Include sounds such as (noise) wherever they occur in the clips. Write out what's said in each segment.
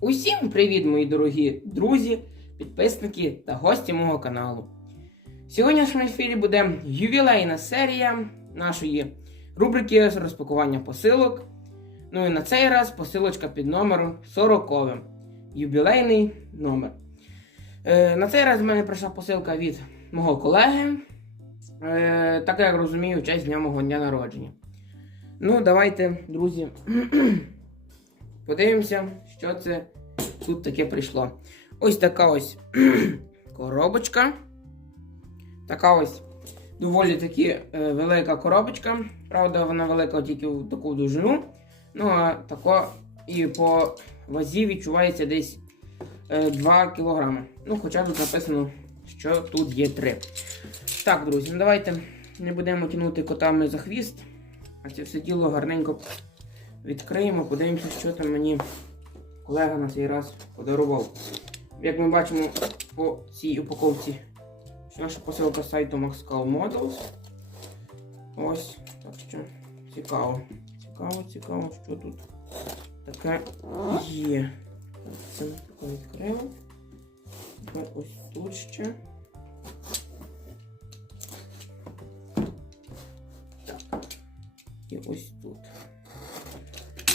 Усім привіт, мої дорогі друзі, підписники та гості мого каналу. В сьогоднішньому ефірі буде ювілейна серія нашої рубрики з розпакування посилок. Ну і на цей раз посилочка під номером 40. Ювілейний номер. Е, на цей раз в мене прийшла посилка від мого колеги. Е, так як розумію, в честь дня мого дня народження. Ну, давайте, друзі, (clears throat) подивимося, що це тут таке прийшло. Ось така ось (clears throat) коробочка. Така ось доволі таки е, велика коробочка. Правда, вона велика тільки в таку довжину. Ну, а тако і по вазі відчувається десь е, 2 кг. Ну, хоча тут написано, що тут є 3. Так, друзі, ну давайте не будемо тягнути котами за хвіст. А це все діло гарненько відкриємо, подивимося, що там мені колега на цей раз подарував. Як ми бачимо по цій упаковці, що наша посилка з сайту Maxcal Models. Ось, так що цікаво. Цікаво, цікаво, що тут таке є. Так, це ми таке відкрили. Тепер ось тут ще. Так. І ось тут.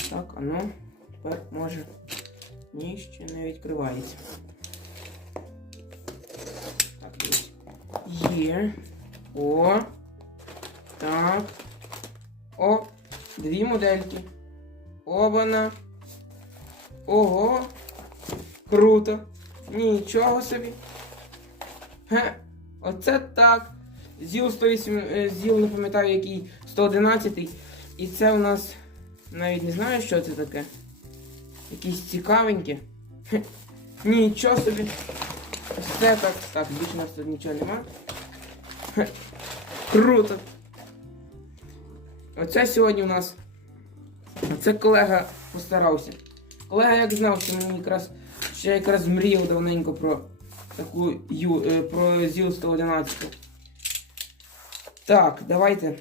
Так, а ну, тепер може ні, ще не відкривається. Так, ось. Є. О. Так. О, дві модельки. Обана. Ого. Круто. Нічого собі. Ге, оце так. ЗІЛ 108, е, ЗІЛ не пам'ятаю який 111. І це у нас навіть не знаю, що це таке. Якісь цікавенькі. Нічого собі. Це так. Так, більше у нас тут нічого нема. Круто. Оце сьогодні у нас. Оце колега постарався. Колега як знав, що мені якраз я якраз мріяв давненько про таку е, про ЗІЛ 111. Так, давайте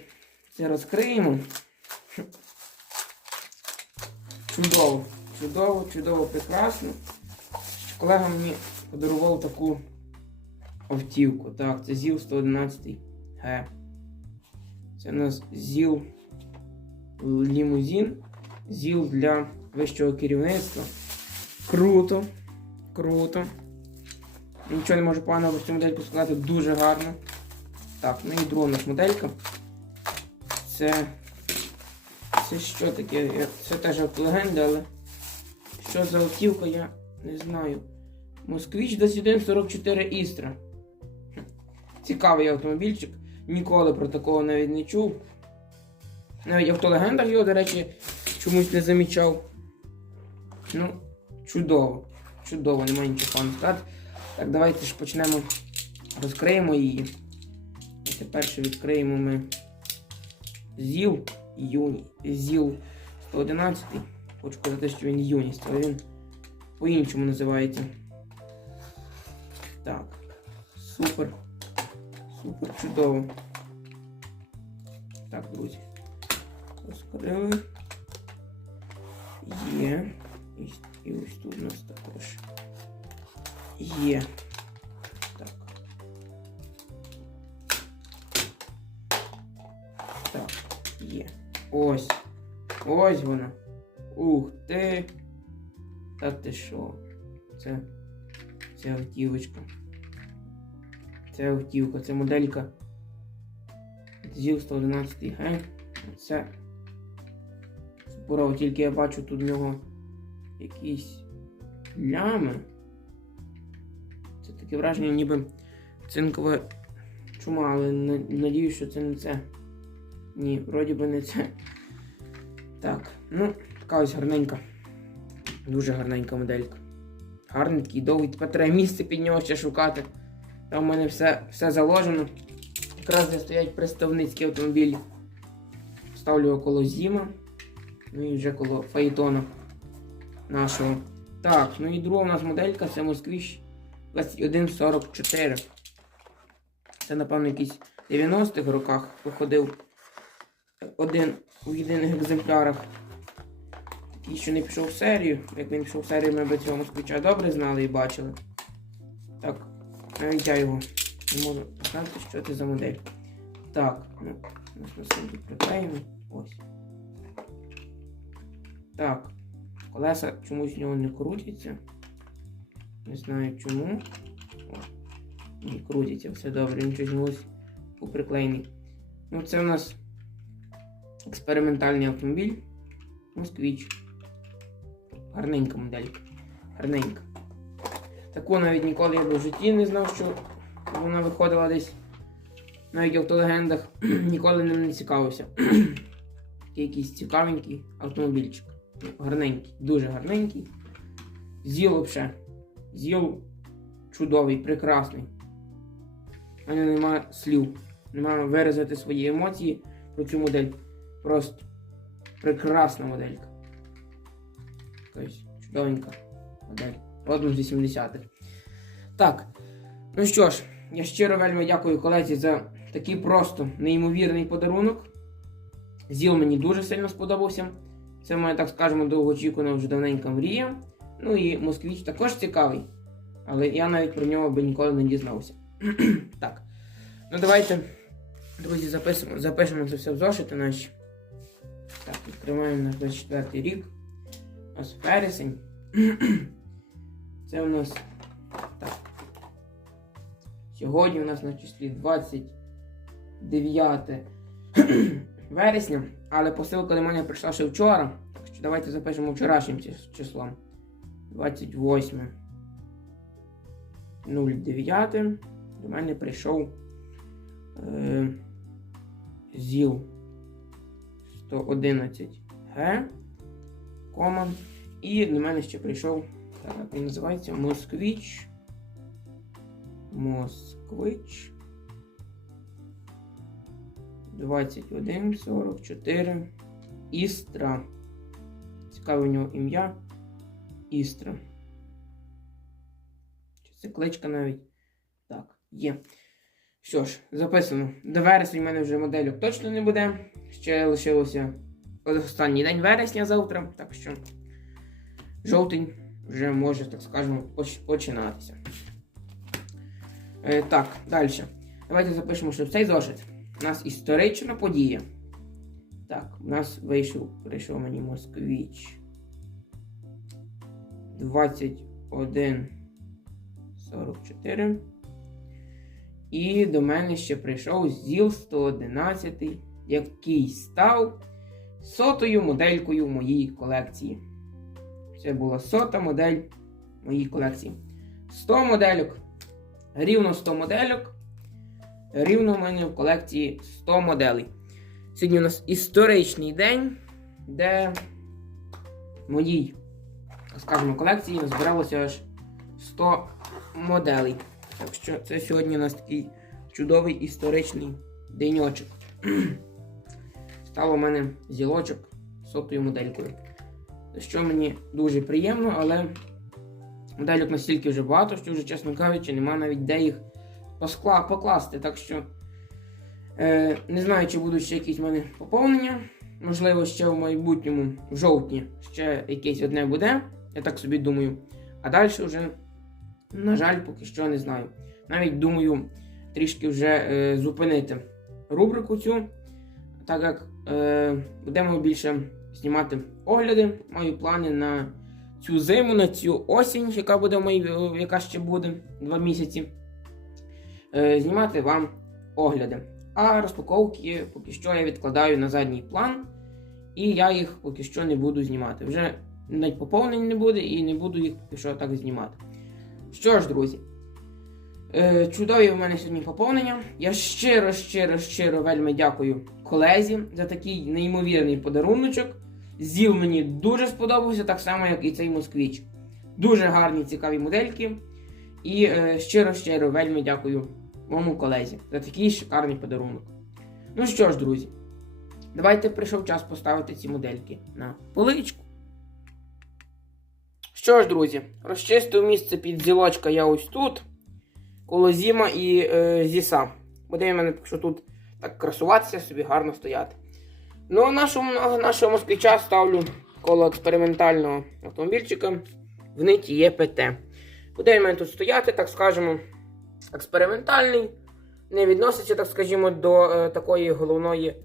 це розкриємо. Чудово, чудово, чудово, прекрасно. Колега мені подарував таку автівку. Так, це ЗІЛ 111 Г. Це у нас ЗІЛ лімузин. ЗІЛ для вищого керівництва. Круто. Круто. Нічого не можу поганого про цю модельку сказати, дуже гарно. Так, ну і друга нас моделька. Це. Це що таке? Це теж автолегенда, але що за автівка, я не знаю. Москвич 2144 Істра. Цікавий автомобільчик. Ніколи про такого навіть не чув. Навіть автолегендах його, до речі, чомусь не замічав. Ну, чудово. Чудово, немає нічого сказати. Так, давайте ж почнемо. Розкриємо її. І тепер ще відкриємо ми ЗІЛ Юні. ЗІЛ 111. Хочу сказати, що він юність, але він по-іншому називається. Так. Супер. Супер чудово. Так, друзі. Розкрили. Є. І ось тут у нас також. Є. Так. Так, є. Ось. Ось вона. Ух ти. Та ти що? Це. Це автівочка. Це автівка, це моделька. ЗІЛ 111 г. Це. Зборов, тільки я бачу тут в нього якісь лями. Це таке враження, ніби цинкова чума, але на- надіюсь, що це не це. Ні, вроді би не це. Так, ну, така ось гарненька. Дуже гарненька моделька. Гарний такий довгий, тепер треба місце під нього ще шукати. Там у мене все, все заложено. Якраз де стоять представницькі автомобілі. Ставлю його коло Зіма. Ну і вже коло Фаїтона нашого. Так, ну і друга у нас моделька це Москвич 2144. Це, напевно, якийсь 90-х роках виходив один у єдиних екземплярах. Ті, що не пішов в серію. Як він пішов в серію, ми б цього москвича добре знали і бачили. Так, навіть я його не можу сказати, що це за модель. Так, ну, на собі приклеїмо. Ось. Так. Колеса чомусь в нього не крутяться. Не знаю чому. О, ні, крутяться, все добре, він чомусь поприклеєний. Ну, це у нас експериментальний автомобіль. Москвіч. Гарненька моделька. Гарненька. Таку навіть ніколи я в житті не знав, що вона виходила десь навіть в автолегендах. (clears throat) ніколи ним не цікавився. (clears throat) Якийсь цікавенький автомобільчик. Гарненький, дуже гарненький. Зіл взагалі. Зіл чудовий, прекрасний. У мене немає слів. Немає виразити свої емоції про цю модель. Просто прекрасна моделька. Тобто чудовенька модель. Родом з 80-х. Так. Ну що ж, я щиро вельми дякую колезі за такий просто неймовірний подарунок. Зіл мені дуже сильно сподобався. Це моя, так скажемо, довгоочікувана вже давненька мрія. Ну і москвіч також цікавий. Але я навіть про нього би ніколи не дізнався. (clears throat) так. Ну давайте, друзі, запишемо, запишемо це все в зошити наші. Так, відкриваємо наш 24 рік. Нас вересень. (clears throat) Це у нас. Так. Сьогодні у нас на числі 29 (clears throat) вересня, але посилка до мене прийшла ще вчора. Так що давайте запишемо вчорашнім числом. 28 09 до мене прийшов е, ЗІЛ 111 Г. Кома. І до мене ще прийшов, так він називається, Москвич. Москвич. 2144 Істра. Цікаве у нього ім'я. Істра. Чи це кличка навіть? Так, є. Що ж, записано. До вересня в мене вже модельок точно не буде. Ще лишилося останній день вересня завтра. Так що жовтень вже може, так скажемо, починатися. Е, так, далі. Давайте запишемо, що цей зошит у нас історична подія. Так, у нас вийшов, прийшов мені Москвіч 2144. І до мене ще прийшов ЗІЛ 111, який став сотою моделькою в моїй колекції. Це була сота модель моїй колекції. 100 модельок. Рівно 100 модельок. Рівно в мене в колекції 100 моделей. Сьогодні у нас історичний день, де в моїй, скажімо, колекції збиралося аж 100 моделей. Так що це сьогодні у нас такий чудовий історичний деньочок. (clears throat) Стало у мене зілочок сотою моделькою. Що мені дуже приємно, але модельок настільки вже багато, що вже, чесно кажучи, нема навіть де їх покласти. Так що е, не знаю, чи будуть ще якісь в мене поповнення. Можливо, ще в майбутньому, в жовтні, ще якесь одне буде. Я так собі думаю. А далі вже, на жаль, поки що не знаю. Навіть думаю трішки вже е, зупинити рубрику цю, так як е, будемо більше знімати огляди, мої плани на цю зиму, на цю осінь, яка буде в моїй, яка ще буде два місяці. Е, знімати вам огляди. А розпаковки поки що я відкладаю на задній план, і я їх поки що не буду знімати. Вже навіть поповнень не буде і не буду їх поки що так знімати. Що ж, друзі, чудові у мене сьогодні поповнення. Я щиро, щиро, щиро вельми дякую колезі за такий неймовірний подаруночок. Зіл мені дуже сподобався, так само, як і цей москвіч. Дуже гарні, цікаві модельки. І е, щиро, щиро вельми дякую моєму колезі за такий шикарний подарунок. Ну що ж, друзі, давайте прийшов час поставити ці модельки на поличку. Що ж, друзі, розчистив місце під зілочка я ось тут, коло Зіма і е, Зіса. Буде мене, що тут так красуватися, собі гарно стояти. Ну, а нашого, нашого москвича ставлю коло експериментального автомобільчика в ниті є ПТ. Буде він мене тут стояти, так скажемо, експериментальний. Не відноситься, так скажімо, до е, такої головної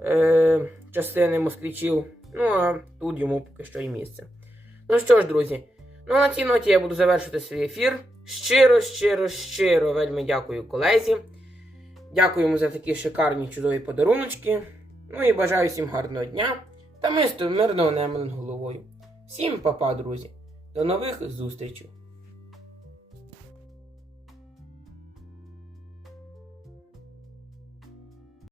е, частини москвичів. Ну, а тут йому поки що і місце. Ну що ж, друзі, ну на цій ноті я буду завершити свій ефір. Щиро, щиро, щиро вельми дякую колезі. Дякуємо за такі шикарні чудові подаруночки. Ну і бажаю всім гарного дня та мисту мирного над головою. Всім па-па, друзі. До нових зустрічей!